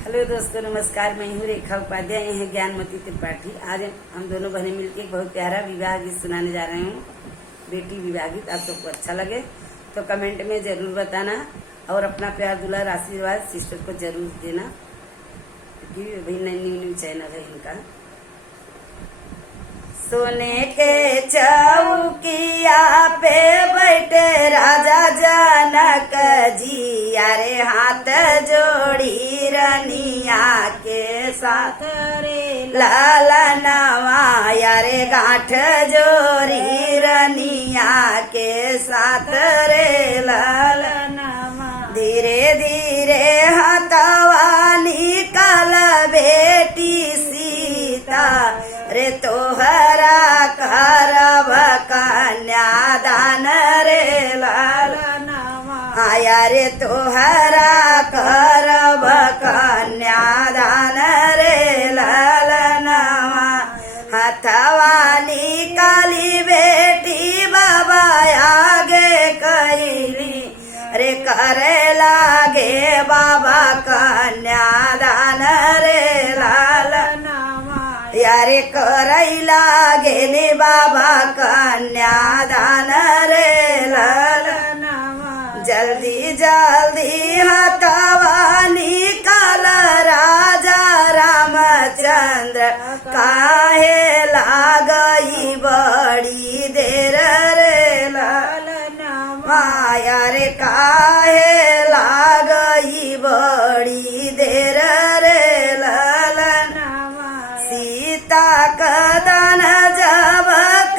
Hello दोस्तों, नमस्कार। मैं हूँ रेखा उपाध्याय, यह है ज्ञानमती त्रिपाठी। आज हम दोनों बहनें मिलकर एक बहुत प्यारा विवाह गीत सुनाने जा रहे हूँ, बेटी विवाह गीत। आप सबको अच्छा लगे तो कमेंट में जरूर बताना और अपना प्यार दुलार आशीर्वाद सिस्टर को जरूर देना, क्योंकि भाई न्यू चैनल है इनका। सोने के चौकिया पे बैठे राजा जनक जी, अरे हाथ जोड़ी रनिया के साथ रे लालनवा, अरे गांठ जोड़ी रनिया के साथ रे लालनवा। धीरे धीरे हाथवा निकाल बेटी सीता, रे तोहरा करब कन्यादान रे लालनवा। आया रे तोहरा करब कन्यादान रे लालनवा। हथवा निकाली बेटी बाबा आगे कैली, रे करे लागे बाबा कन्यादान रे लालनवा। यारे करैला गेले बाबा कन्यादान रे लालनवा। जल्दी जल्दी हथवा निकाल राजा रामचंद्र, काहे लागई बड़ी देर रे लालनवा। यारे काहे लागई बड़ी देर रे लालनवा। सीता कदन जब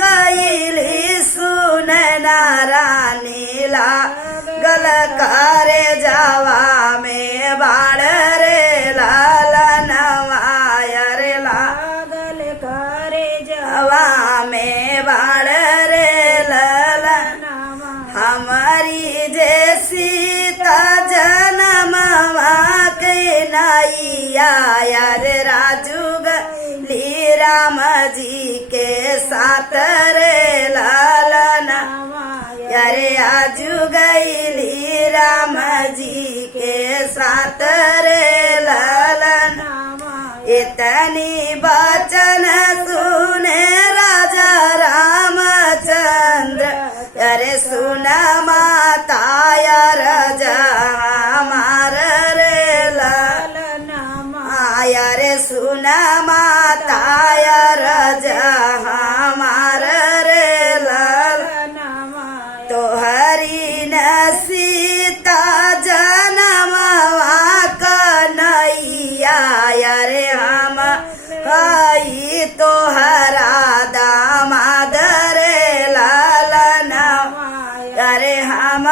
कैली सुन नारानी, लागल करे जावा में बाढ़ रे लालनवा। अरे लागल करे जावा में बाढ़ रे लालनवा। हमारी जे सीता जनमवा के नैया, अरे राजू ली राम जी के साथ रे लालनवा। अरे आजू गईली राम जी के साथ रे लालनवा। इतनी बचन सुने राजा रामचंद्र, अरे सुन माता राजा मार रे लालनवा। अरे सुन माता राजा हमार रे लालनवा। तोहरी न सीता जनमवा कन्हैया, अरे हम हई तोहरा दामाद रे लालनवा। अरे हम